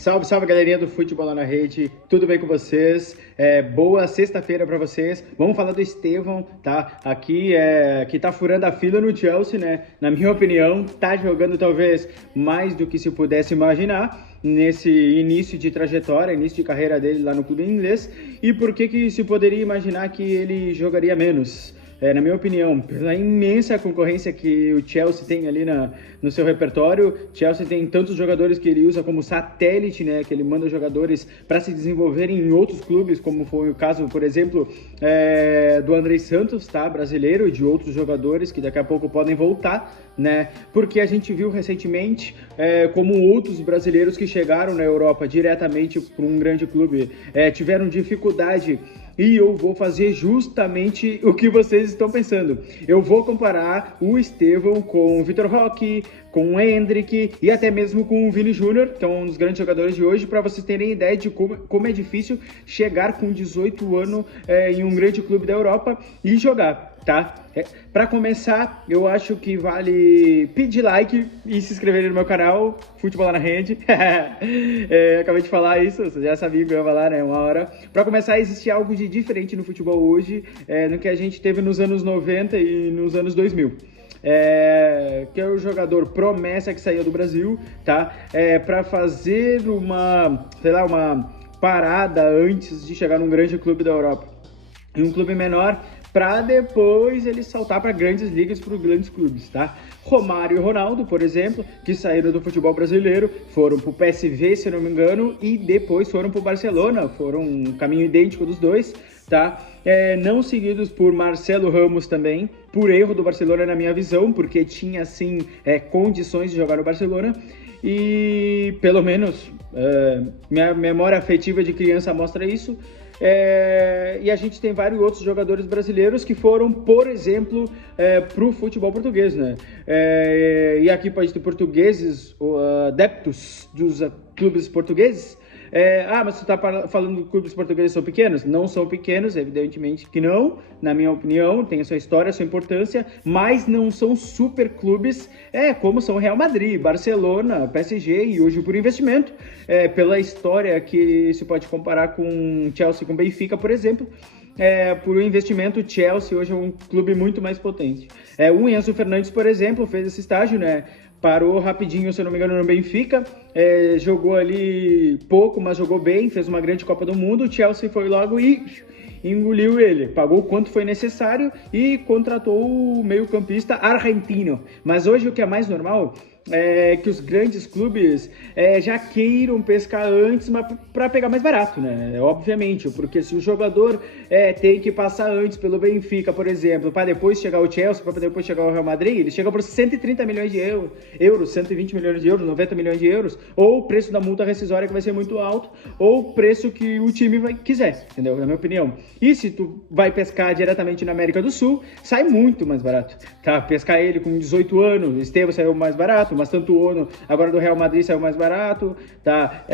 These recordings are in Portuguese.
Salve, salve, galerinha do Futebol lá na Rede, tudo bem com vocês? Boa sexta-feira para vocês. Vamos falar do Estevão, tá? Aqui que tá furando a fila no Chelsea, né? Na minha opinião, tá jogando talvez mais do que se pudesse imaginar nesse início de trajetória, início de carreira dele lá no clube inglês. E por que se poderia imaginar que ele jogaria menos? Na minha opinião, pela imensa concorrência que o Chelsea tem ali no seu repertório. Chelsea tem tantos jogadores que ele usa como satélite, né? Que ele manda jogadores para se desenvolverem em outros clubes, como foi o caso, por exemplo, do André Santos, tá? Brasileiro, e de outros jogadores que daqui a pouco podem voltar, né? Porque a gente viu recentemente como outros brasileiros que chegaram na Europa diretamente para um grande clube tiveram dificuldade. E eu vou fazer justamente o que vocês estão pensando. Eu vou comparar o Estevão com o Vitor Roque, com o Endrick e até mesmo com o Vini Júnior, que é um dos grandes jogadores de hoje, para vocês terem ideia de como é difícil chegar com 18 anos em um grande clube da Europa e jogar, tá? Para começar, eu acho que vale pedir like e se inscrever no meu canal, Futebol lá na Rede. Acabei de falar isso, você já sabia que eu ia falar, né? Uma hora. Para começar, existe algo de diferente no futebol hoje, no que a gente teve nos anos 90 e nos anos 2000. Que é o jogador promessa que saía do Brasil, tá? Para fazer uma parada antes de chegar num grande clube da Europa. Em um clube menor, para depois ele saltar para grandes ligas, para os grandes clubes, tá? Romário e Ronaldo, por exemplo, que saíram do futebol brasileiro, foram para o PSV, se não me engano, e depois foram para o Barcelona, foram um caminho idêntico dos dois, tá? Não seguidos por Marcelo Ramos também, por erro do Barcelona na minha visão, porque tinha, sim, condições de jogar no Barcelona, e pelo menos minha memória afetiva de criança mostra isso. E a gente tem vários outros jogadores brasileiros que foram, por exemplo, para o futebol português, né? E aqui pode ter portugueses, adeptos dos clubes portugueses. Mas você está falando que clubes portugueses são pequenos? Não são pequenos, evidentemente que não, na minha opinião, tem a sua história, a sua importância, mas não são super clubes como são Real Madrid, Barcelona, PSG e hoje por investimento, pela história que se pode comparar com Chelsea, com Benfica, por exemplo. Por investimento, o Chelsea hoje é um clube muito mais potente. O Enzo Fernandes, por exemplo, fez esse estágio, né? Parou rapidinho, se eu não me engano, no Benfica, jogou ali pouco, mas jogou bem, fez uma grande Copa do Mundo. O Chelsea foi logo e engoliu ele, pagou o quanto foi necessário e contratou o meio-campista argentino. Mas hoje o que é mais normal é que os grandes clubes já queiram pescar antes, mas para pegar mais barato, né? Obviamente, porque se o jogador tem que passar antes pelo Benfica, por exemplo, para depois chegar o Chelsea, para depois chegar o Real Madrid, ele chega por 130 milhões de euros, 120 milhões de euros, 90 milhões de euros, ou o preço da multa rescisória que vai ser muito alto, ou o preço que o time quiser, entendeu? Na minha opinião. E se tu vai pescar diretamente na América do Sul, sai muito mais barato, tá? Pescar ele com 18 anos, Estevão saiu mais barato, mas tanto o Ono agora do Real Madrid saiu mais barato, tá?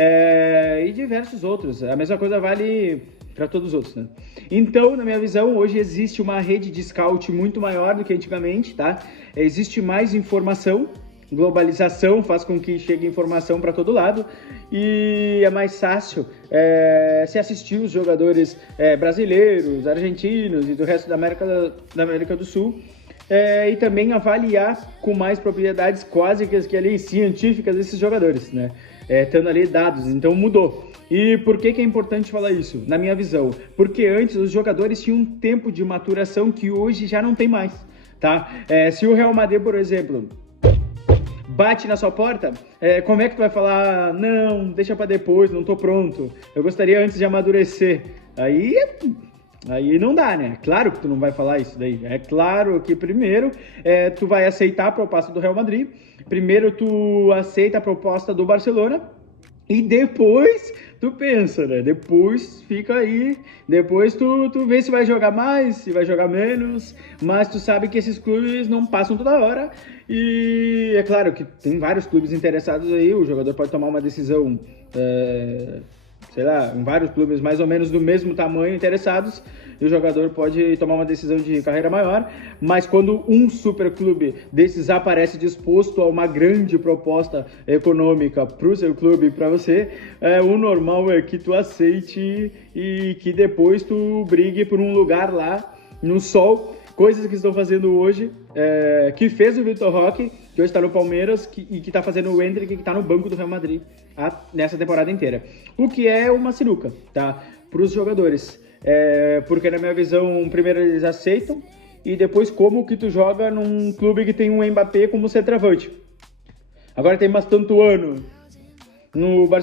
E diversos outros. A mesma coisa vale para todos os outros, né? Então, na minha visão, hoje existe uma rede de scout muito maior do que antigamente, tá? Existe mais informação, globalização faz com que chegue informação para todo lado e é mais fácil se assistir os jogadores brasileiros, argentinos e do resto da América do Sul. E também avaliar com mais propriedades quase que ali científicas esses jogadores, né? Tendo ali dados, então mudou. E por que é importante falar isso? Na minha visão, porque antes os jogadores tinham um tempo de maturação que hoje já não tem mais, tá? Se o Real Madrid, por exemplo, bate na sua porta, como é que tu vai falar, não, deixa para depois, não tô pronto, eu gostaria antes de amadurecer? Aí não dá, né? Claro que tu não vai falar isso daí. É claro que primeiro tu vai aceitar a proposta do Real Madrid, primeiro tu aceita a proposta do Barcelona e depois tu pensa, né? Depois fica aí, depois tu vê se vai jogar mais, se vai jogar menos, mas tu sabe que esses clubes não passam toda hora e é claro que tem vários clubes interessados aí, o jogador pode tomar uma decisão sei lá, em vários clubes mais ou menos do mesmo tamanho interessados, e o jogador pode tomar uma decisão de carreira maior, mas quando um superclube desses aparece disposto a uma grande proposta econômica para o seu clube e para você, o normal é que tu aceite e que depois tu brigue por um lugar lá no sol, coisas que estão fazendo hoje, que fez o Vitor Roque, que hoje está no Palmeiras, e que está fazendo o Endrick, que está no banco do Real Madrid nessa temporada inteira. O que é uma sinuca, tá? Para os jogadores. Porque, na minha visão, primeiro eles aceitam, e depois como que tu joga num clube que tem um Mbappé como centroavante. Agora tem Mastantuano.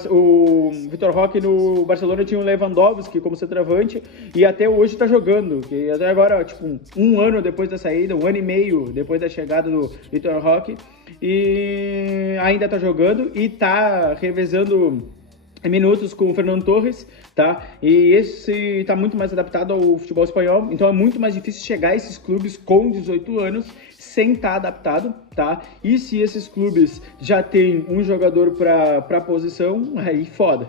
O Vitor Roque no Barcelona tinha o Lewandowski como centroavante e até hoje está jogando. Que até agora, tipo, um ano depois da saída, um ano e meio depois da chegada do Vitor Roque, e ainda está jogando e está revezando minutos com o Fernando Torres, tá? E esse está muito mais adaptado ao futebol espanhol, então é muito mais difícil chegar a esses clubes com 18 anos sem estar adaptado, tá? E se esses clubes já tem um jogador para posição, aí foda.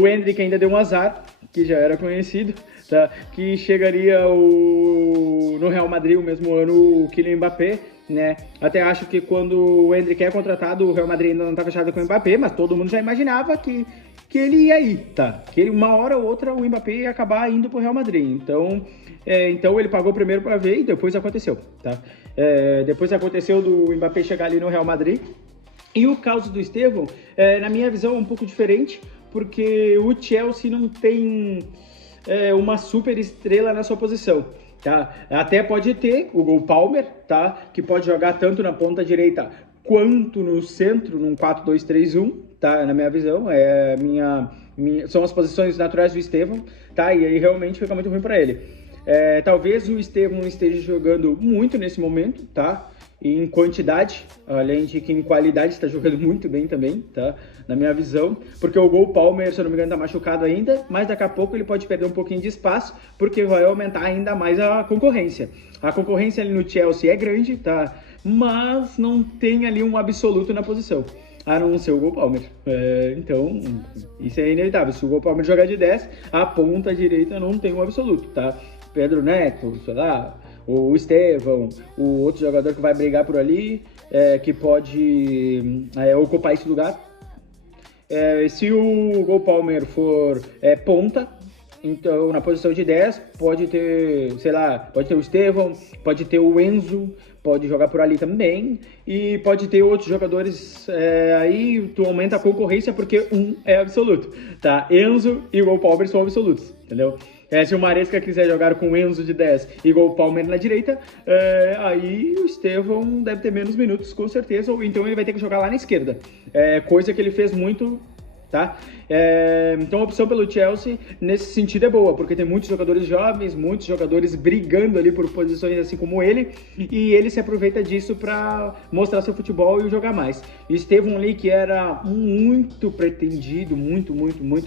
O Endrick ainda deu um azar, que já era conhecido, tá? Que chegaria no Real Madrid o mesmo ano o Kylian Mbappé, né? Até acho que quando o Endrick é contratado, o Real Madrid ainda não está fechado com o Mbappé, mas todo mundo já imaginava que ele ia ir, tá? Que ele, uma hora ou outra o Mbappé ia acabar indo pro Real Madrid. Então ele pagou primeiro para ver e depois aconteceu, tá? Depois aconteceu do Mbappé chegar ali no Real Madrid. E o caso do Estevão, na minha visão, é um pouco diferente, porque o Chelsea não tem uma super estrela na sua posição. Tá? Até pode ter o Cole Palmer, tá? Que pode jogar tanto na ponta direita quanto no centro, num 4-2-3-1, tá? Na minha visão, são as posições naturais do Estevão, tá? E aí realmente fica muito ruim para ele. Talvez o Estevão não esteja jogando muito nesse momento, tá? Em quantidade, além de que em qualidade está jogando muito bem também, tá? Na minha visão, porque o Cole Palmer, se eu não me engano, está machucado ainda, mas daqui a pouco ele pode perder um pouquinho de espaço, porque vai aumentar ainda mais a concorrência. A concorrência ali no Chelsea é grande, tá? Mas não tem ali um absoluto na posição, a não ser o Cole Palmer. Então, isso é inevitável. Se o Cole Palmer jogar de 10, a ponta direita não tem um absoluto, tá? Pedro Neto, sei lá, o Estevão, o outro jogador que vai brigar por ali, que pode ocupar esse lugar. Se o Cole Palmer for ponta, então na posição de 10 pode ter, sei lá, pode ter o Estevão, pode ter o Enzo, pode jogar por ali também, e pode ter outros jogadores, aí tu aumenta a concorrência porque um é absoluto, tá? Enzo e o Cole Palmer são absolutos, entendeu? Se o Maresca quiser jogar com o Enzo de 10 e Cole Palmer na direita, aí o Estevão deve ter menos minutos, com certeza, ou então ele vai ter que jogar lá na esquerda, coisa que ele fez muito, tá? Então a opção pelo Chelsea nesse sentido é boa, porque tem muitos jogadores jovens, muitos jogadores brigando ali por posições assim como ele, e ele se aproveita disso para mostrar seu futebol e jogar mais. E Estevão ali, que era muito pretendido, muito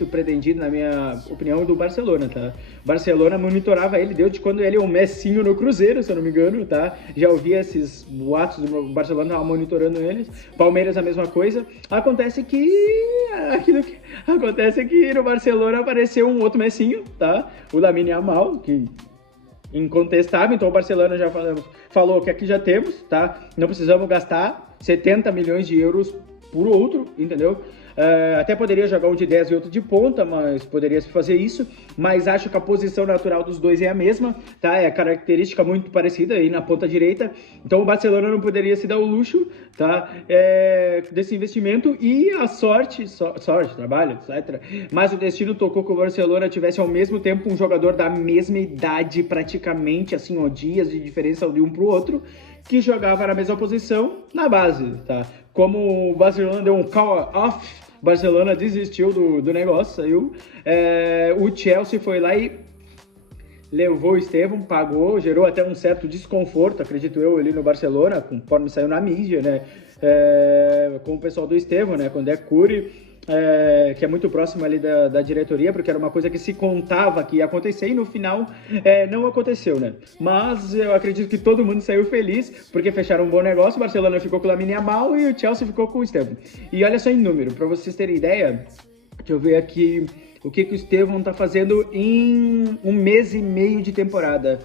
pretendido, na minha opinião, do Barcelona, tá? O Barcelona monitorava ele desde quando ele é um Messinho no Cruzeiro, se eu não me engano, tá? Já ouvi esses boatos do Barcelona monitorando eles. Palmeiras a mesma coisa. Acontece que no Barcelona apareceu um outro Messinho, tá? O Lamine Yamal, que incontestável. Então o Barcelona já falou que aqui já temos, tá? Não precisamos gastar 70 milhões de euros por outro, entendeu? Até poderia jogar um de 10 e outro de ponta, mas poderia se fazer isso, mas acho que a posição natural dos dois é a mesma, tá? É a característica muito parecida aí na ponta direita, então o Barcelona não poderia se dar o luxo, tá? Desse investimento, e a sorte, trabalho, etc. Mas o destino tocou que o Barcelona tivesse ao mesmo tempo um jogador da mesma idade, praticamente, assim, ó, dias de diferença de um pro outro, que jogava na mesma posição na base, tá? Como o Barcelona deu um call off, Barcelona desistiu do negócio, saiu. O Chelsea foi lá e levou o Estevão, pagou, gerou até um certo desconforto, acredito eu, ali no Barcelona, conforme saiu na mídia, né? Com o pessoal do Estevão, né? Quando Curi, que é muito próximo ali da diretoria, porque era uma coisa que se contava que ia acontecer e no final não aconteceu, né? Mas eu acredito que todo mundo saiu feliz, porque fecharam um bom negócio, o Barcelona ficou com o Lamine Yamal e o Chelsea ficou com o Estevão. E olha só em número, para vocês terem ideia, deixa eu ver aqui, o que o Estevão está fazendo em um mês e meio de temporada.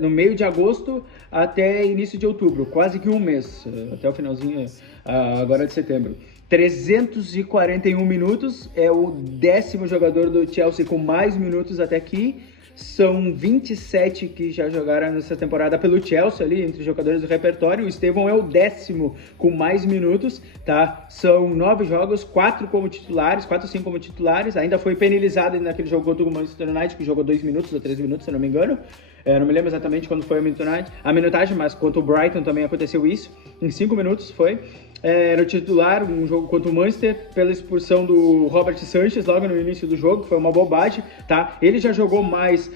No meio de agosto até início de outubro, quase que um mês, até o finalzinho agora de setembro. 341 minutos, é o 10º jogador do Chelsea com mais minutos até aqui. São 27 que já jogaram nessa temporada pelo Chelsea ali, entre os jogadores do repertório. O Estevão é o 10º com mais minutos, tá? São 9 jogos, 4 como titulares, 4 ou 5 como titulares. Ainda foi penalizado naquele jogo contra o Manchester United, que jogou 2 minutos ou 3 minutos, se não me engano. Não me lembro exatamente quando foi a minutagem, mas contra o Brighton também aconteceu isso. Em 5 minutos foi. Era o titular, um jogo contra o Manchester, pela expulsão do Robert Sanchez logo no início do jogo, que foi uma bobagem, tá? Ele já jogou mais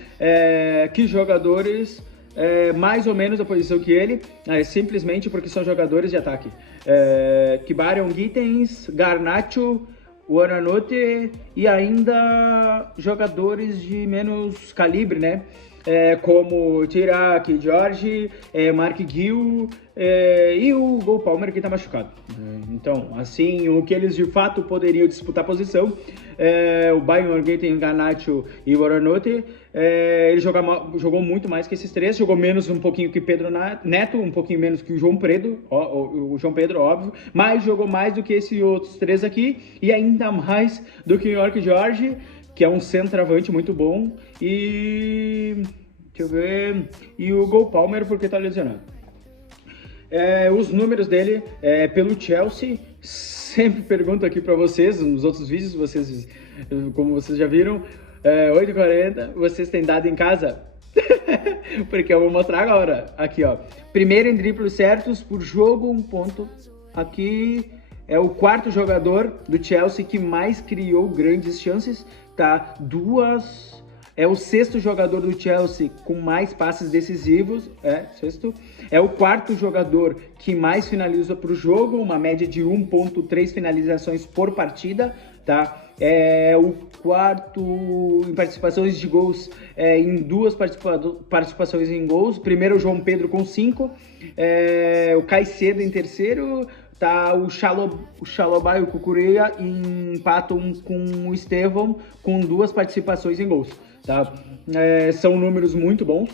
que jogadores, mais ou menos a posição que ele, simplesmente porque são jogadores de ataque. Kibarion Gittens, Garnacho, Buonanotte e ainda jogadores de menos calibre, né? Como Tirak, George, Mark Gill e o Cole Palmer, que está machucado. Então, assim, o que eles de fato poderiam disputar posição, o Bayern Gittens, Garnacho e Buonanotte, ele jogou muito mais que esses três, jogou menos um pouquinho que Pedro Neto, um pouquinho menos que o João Pedro, óbvio, mas jogou mais do que esses outros três aqui e ainda mais do que o York George, que é um centroavante muito bom, e deixa eu ver, e o Cole Palmer porque tá lesionado. Os números dele pelo Chelsea, sempre pergunto aqui para vocês, nos outros vídeos, como vocês já viram, 8h40, vocês têm dado em casa? Porque eu vou mostrar agora, aqui ó, primeiro em dribles certos por jogo, 1 ponto, aqui é o 4º jogador do Chelsea que mais criou grandes chances, tá? É o 6º jogador do Chelsea com mais passes decisivos, sexto. É o 4º jogador que mais finaliza para o jogo, uma média de 1,3 finalizações por partida, tá? É o 4º em participações de gols, em 2 participações em gols. Primeiro o João Pedro com 5, o Caicedo em terceiro, tá? O Chalobah e o Cucurella empatam com o Estevão com 2 participações em gols, tá? São números muito bons,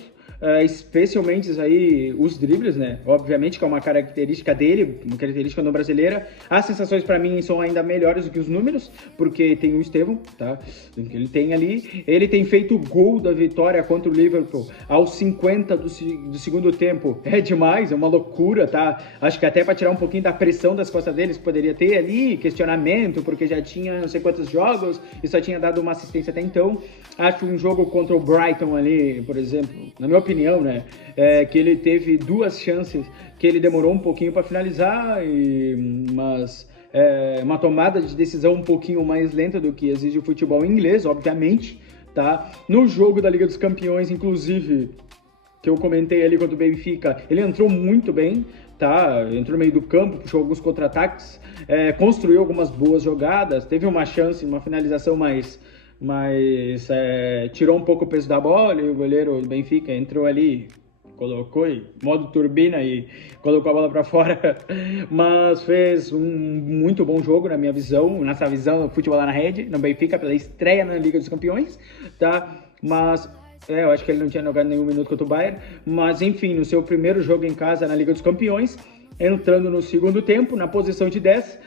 especialmente aí os dribles, né? Obviamente que é uma característica dele, uma característica não brasileira. As sensações para mim são ainda melhores do que os números, porque tem o Estevão, tá? Ele tem ali, ele tem feito o gol da vitória contra o Liverpool aos 50 do segundo tempo. É demais, é uma loucura, tá? Acho que até para tirar um pouquinho da pressão das costas deles, poderia ter ali questionamento, porque já tinha não sei quantos jogos e só tinha dado uma assistência até então. Acho um jogo contra o Brighton ali, por exemplo, na minha opinião, né, que ele teve 2 chances que ele demorou um pouquinho para finalizar, mas uma tomada de decisão um pouquinho mais lenta do que exige o futebol inglês, obviamente, tá? No jogo da Liga dos Campeões, inclusive, que eu comentei ali contra o Benfica, ele entrou muito bem, tá? Entrou no meio do campo, puxou alguns contra-ataques, construiu algumas boas jogadas, teve uma chance, uma finalização mas tirou um pouco o peso da bola e o goleiro do Benfica entrou ali, colocou em modo turbina e colocou a bola para fora, mas fez um muito bom jogo na minha visão, nessa visão do futebol lá na rede, no Benfica, pela estreia na Liga dos Campeões, tá? Mas eu acho que ele não tinha jogado nenhum minuto contra o Bayern, mas enfim, no seu primeiro jogo em casa na Liga dos Campeões, entrando no segundo tempo, na posição de 10,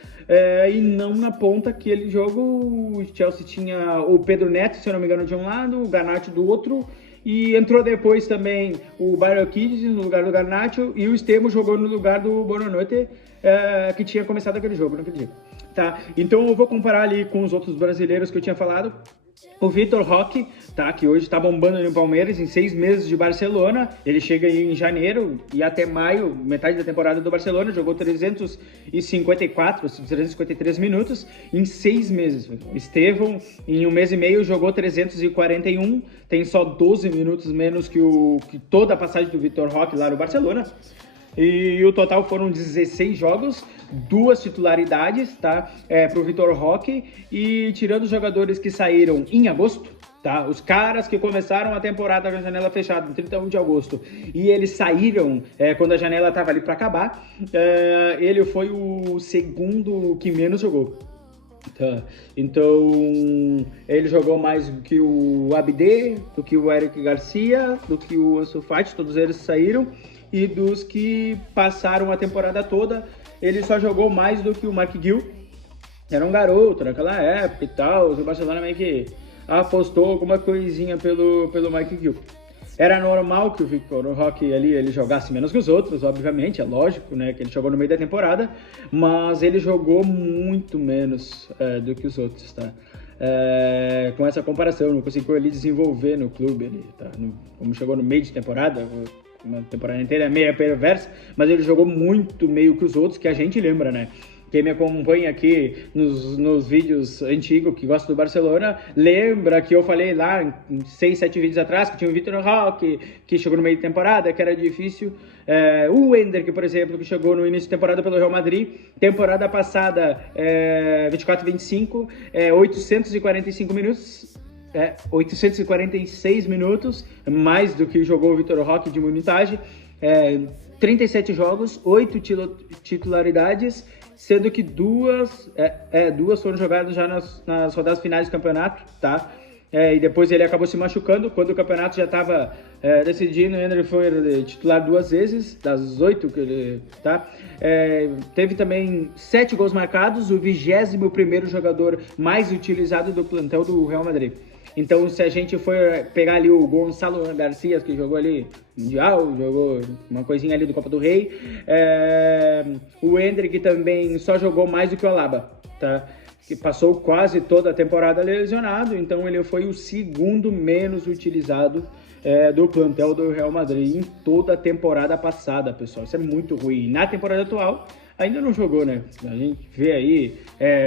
e não na ponta. Aquele jogo o Chelsea tinha o Pedro Neto, se eu não me engano, de um lado, o Garnacho do outro, e entrou depois também o Bayern Kids no lugar do Garnacho, e o Estevão jogou no lugar do Buonanotte, que tinha começado aquele jogo naquele dia. Tá? Então eu vou comparar ali com os outros brasileiros que eu tinha falado. O Vitor Roque, tá, que hoje está bombando no Palmeiras em 6 meses de Barcelona. Ele chega aí em janeiro e até maio, metade da temporada do Barcelona, jogou 353 minutos em 6 meses. Estevão, em 1 mês e meio, jogou 341, tem só 12 minutos menos que toda a passagem do Vitor Roque lá no Barcelona. E o total foram 16 jogos, 2 titularidades, tá? Pro Vitor Roque, e tirando os jogadores que saíram em agosto, tá? Os caras que começaram a temporada com a janela fechada, no 31 de agosto, e eles saíram quando a janela estava ali para acabar, ele foi o segundo que menos jogou. Tá. Então, ele jogou mais do que o Abdé, do que o Eric Garcia, do que o Ansu Fati, todos eles saíram. E dos que passaram a temporada toda, ele só jogou mais do que o Mark Gil. Era um garoto naquela época e tal. O Barcelona meio que apostou alguma coisinha pelo Mark Gil. Era normal que o Vitor Roque ali ele jogasse menos que os outros, obviamente, é lógico, né? Que ele jogou no meio da temporada, mas ele jogou muito menos do que os outros, tá? Com essa comparação, não conseguiu ele desenvolver no clube, ali, tá? Como chegou no meio de temporada, uma temporada inteira é meio perversa, mas ele jogou muito meio que os outros, que a gente lembra, né? Quem me acompanha aqui nos vídeos antigos, que gosta do Barcelona, lembra que eu falei lá, em 6, 7 vídeos atrás, que tinha o Vitor Roque, que chegou no meio de temporada, que era difícil. O Hendrick, por exemplo, que chegou no início de temporada pelo Real Madrid, temporada passada, 24-25, 845 minutos. 846 minutos, mais do que jogou o Vitor Roque de minutagem, 37 jogos, 8 titularidades, sendo que duas foram jogadas já nas rodadas finais do campeonato, tá? E depois ele acabou se machucando, quando o campeonato já estava decidindo, ele foi titular 2 vezes, das 8 que ele, tá? Teve também 7 gols marcados, o 21º jogador mais utilizado do plantel do Real Madrid. Então, se a gente for pegar ali o Gonçalo Garcia, que jogou ali Mundial, jogou uma coisinha ali do Copa do Rei, o Hendrick também só jogou mais do que o Alaba, tá? Que passou quase toda a temporada lesionado, então ele foi o segundo menos utilizado do plantel do Real Madrid em toda a temporada passada, pessoal. Isso é muito ruim. Na temporada atual, ainda não jogou, né? A gente vê aí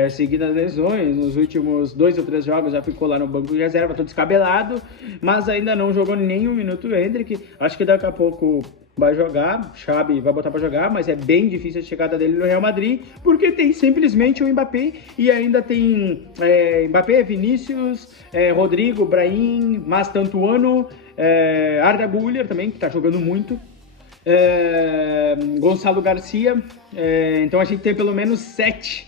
seguidas lesões, nos últimos 2 ou 3 jogos já ficou lá no banco de reserva, todo descabelado, mas ainda não jogou nem um minuto o Hendrick. Acho que daqui a pouco vai jogar, Xabi vai botar para jogar, mas é bem difícil a chegada dele no Real Madrid, porque tem simplesmente o Mbappé e ainda tem Mbappé, Vinícius, Rodrigo, Brahim, Mastantuano, Arda Güler também, que está jogando muito, Gonçalo Garcia, então a gente tem pelo menos 7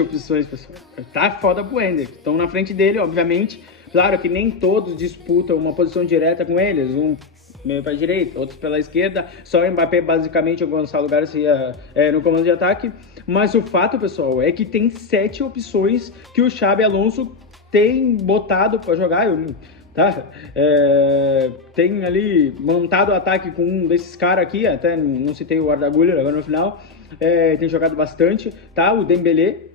opções, pessoal. Tá foda pro Hendrick. Estão na frente dele, obviamente. Claro que nem todos disputam uma posição direta com eles, um meio para a direita, outros pela esquerda, só o Mbappé basicamente, o Gonçalo Garcia no comando de ataque, mas o fato, pessoal, é que tem 7 opções que o Xabi Alonso tem botado para jogar, tá? Tem ali montado o ataque com um desses caras aqui, até não citei o Arda Güler agora no final, tem jogado bastante, tá? O Dembélé,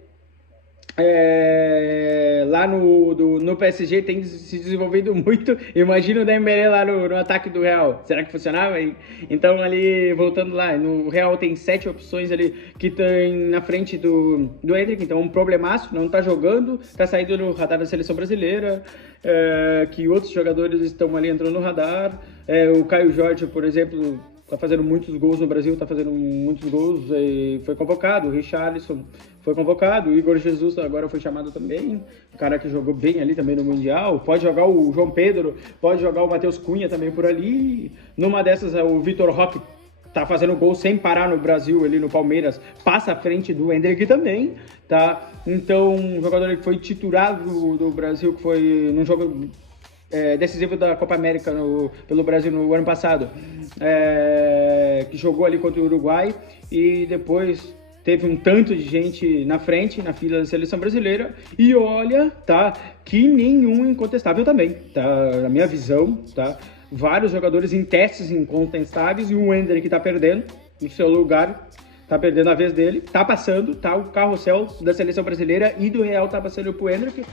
lá no PSG tem se desenvolvido muito. Imagina o Dembélé lá no ataque do Real, será que funcionava? Então ali, voltando lá, no Real tem 7 opções ali que tem na frente do Hendrick, então um problemaço, não tá jogando, tá saindo no radar da seleção brasileira, que outros jogadores estão ali entrando no radar, o Caio Jorge, por exemplo, tá fazendo muitos gols no Brasil, tá fazendo muitos gols e foi convocado. O Richarlison foi convocado, o Igor Jesus agora foi chamado também, o cara que jogou bem ali também no Mundial. Pode jogar o João Pedro, pode jogar o Matheus Cunha também por ali. Numa dessas, o Vitor Roque tá fazendo gol sem parar no Brasil, ali no Palmeiras, passa à frente do Hendrick também, tá? Então, um jogador que foi titular do Brasil, que foi num jogo decisivo da Copa América pelo Brasil no ano passado, que jogou ali contra o Uruguai e depois teve um tanto de gente na frente, na fila da seleção brasileira, e olha, tá, que nenhum incontestável também, tá, na minha visão, tá, vários jogadores em testes incontestáveis, e o Hendrick tá perdendo no seu lugar, tá perdendo a vez dele, tá passando, tá, o carrossel da seleção brasileira e do Real tá passando pro Hendrick.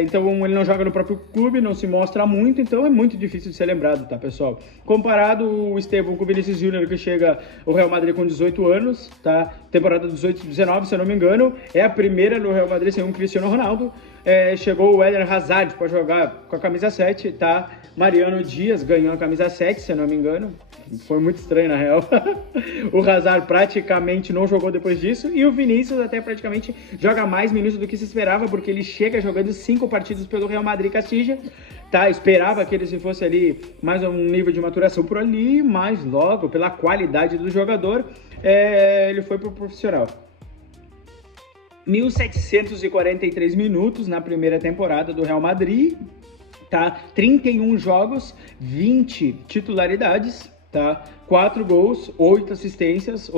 Então ele não joga no próprio clube, não se mostra muito, então é muito difícil de ser lembrado, tá, pessoal? Comparado o Estevão com o Vinícius Júnior, que chega ao Real Madrid com 18 anos, tá? Temporada 18-19, se eu não me engano, é a primeira no Real Madrid sem um Cristiano Ronaldo. Chegou o Eder Hazard para jogar com a camisa 7, tá? Mariano Dias ganhou a camisa 7, se eu não me engano. Foi muito estranho, na real. O Hazard praticamente não jogou depois disso. E o Vinícius até praticamente joga mais minutos do que se esperava, porque ele chega jogando 5 partidas pelo Real Madrid Castilla. Tá? Esperava que ele se fosse ali mais um nível de maturação por ali, mas logo, pela qualidade do jogador, ele foi pro profissional. 1.743 minutos na primeira temporada do Real Madrid, tá? 31 jogos, 20 titularidades, tá? 4 gols, 8 assistências,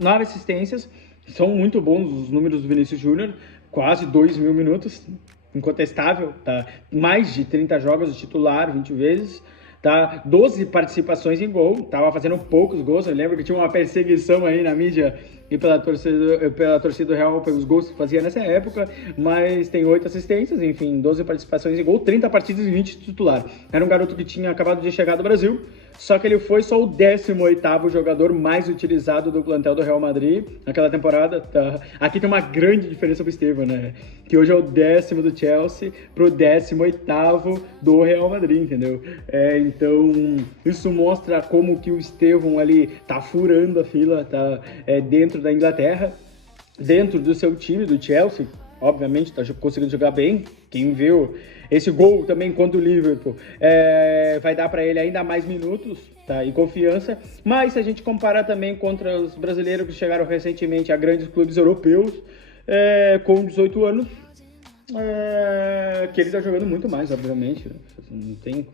9 assistências. São muito bons os números do Vinícius Júnior, quase 2.000 minutos, incontestável, tá? Mais de 30 jogos de titular, 20 vezes. Tá? 12 participações em gol, tava fazendo poucos gols. Eu lembro que tinha uma perseguição aí na mídia e pela torcida do Real pelos gols que fazia nessa época, mas tem 8 assistências, enfim, 12 participações em gol, 30 partidas e 20 titular. Era um garoto que tinha acabado de chegar do Brasil, só que ele foi só o 18º jogador mais utilizado do plantel do Real Madrid naquela temporada. Tá? Aqui tem uma grande diferença pro Estevão, né? Que hoje é o 10º do Chelsea pro 18º do Real Madrid, entendeu? Então, isso mostra como que o Estevão ali tá furando a fila, tá dentro da Inglaterra, dentro do seu time, do Chelsea. Obviamente, tá conseguindo jogar bem. Quem viu esse gol também contra o Liverpool vai dar para ele ainda mais minutos, tá? E confiança. Mas se a gente comparar também contra os brasileiros que chegaram recentemente a grandes clubes europeus, com 18 anos, que ele tá jogando muito mais, obviamente. Não tem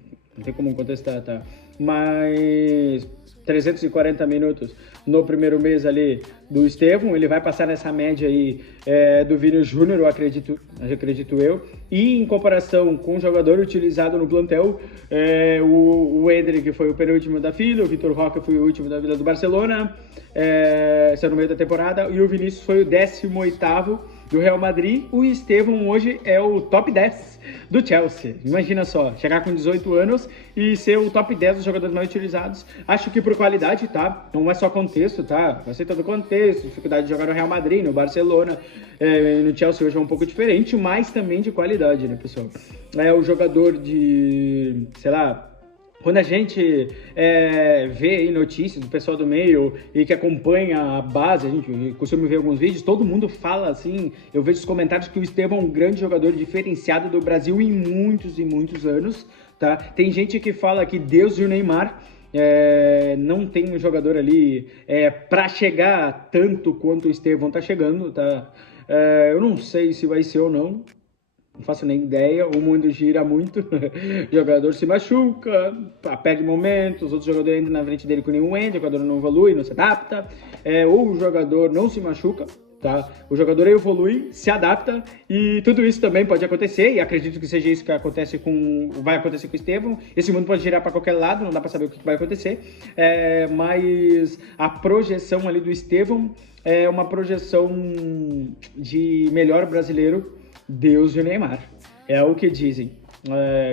como contestar, tá? Mas 340 minutos no primeiro mês ali do Estevão, ele vai passar nessa média aí do Vini Júnior, eu acredito eu. E em comparação com o jogador utilizado no plantel, o Endrick foi o penúltimo da fila, o Vitor Roque foi o último da fila do Barcelona, no meio da temporada, e o Vinícius foi o 18º do Real Madrid. O Estevão hoje é o top 10 do Chelsea. Imagina só, chegar com 18 anos e ser o top 10 dos jogadores mais utilizados. Acho que por qualidade, tá? Não é só contexto, tá? Vai ser todo contexto, dificuldade de jogar no Real Madrid, no Barcelona, no Chelsea hoje é um pouco diferente, mas também de qualidade, né, pessoal? É o jogador de, sei lá, quando a gente vê aí notícias do pessoal do meio e que acompanha a base, a gente costuma ver alguns vídeos, todo mundo fala assim, eu vejo os comentários que o Estevão é um grande jogador diferenciado do Brasil em muitos e muitos anos, tá? Tem gente que fala que Deus e o Neymar, não tem um jogador ali para chegar tanto quanto o Estevão tá chegando, tá? Eu não sei se vai ser ou não faço nem ideia, o mundo gira muito, o jogador se machuca, perde momentos, outros jogadores entram na frente dele com nenhum o jogador não evolui, não se adapta, ou o jogador não se machuca, tá? O jogador evolui, se adapta, e tudo isso também pode acontecer, e acredito que seja isso que vai acontecer com o Estevão. Esse mundo pode girar para qualquer lado, não dá para saber o que vai acontecer, mas a projeção ali do Estevão é uma projeção de melhor brasileiro, Deus e o Neymar, é o que dizem.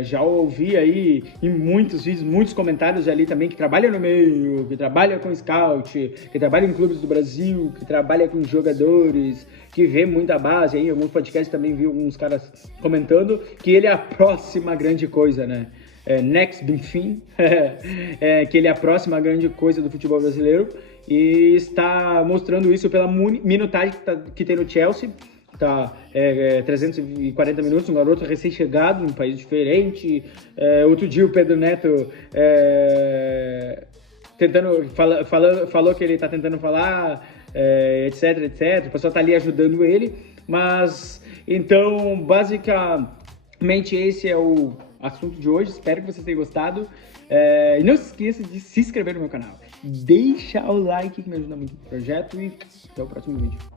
Já ouvi aí em muitos vídeos, muitos comentários ali também que trabalha no meio, que trabalha com scout, que trabalha em clubes do Brasil, que trabalha com jogadores, que vê muita base aí, alguns podcasts também vi alguns caras comentando que ele é a próxima grande coisa, né? Next Big Thing, que ele é a próxima grande coisa do futebol brasileiro e está mostrando isso pela minutagem que tem no Chelsea. Tá, 340 minutos, um garoto recém-chegado, em um país diferente. Outro dia o Pedro Neto falou que ele tá tentando falar, etc. O pessoal tá ali ajudando ele. Mas, então, basicamente esse é o assunto de hoje. Espero que vocês tenham gostado. E não se esqueça de se inscrever no meu canal. Deixa o like que me ajuda muito no projeto e até o próximo vídeo.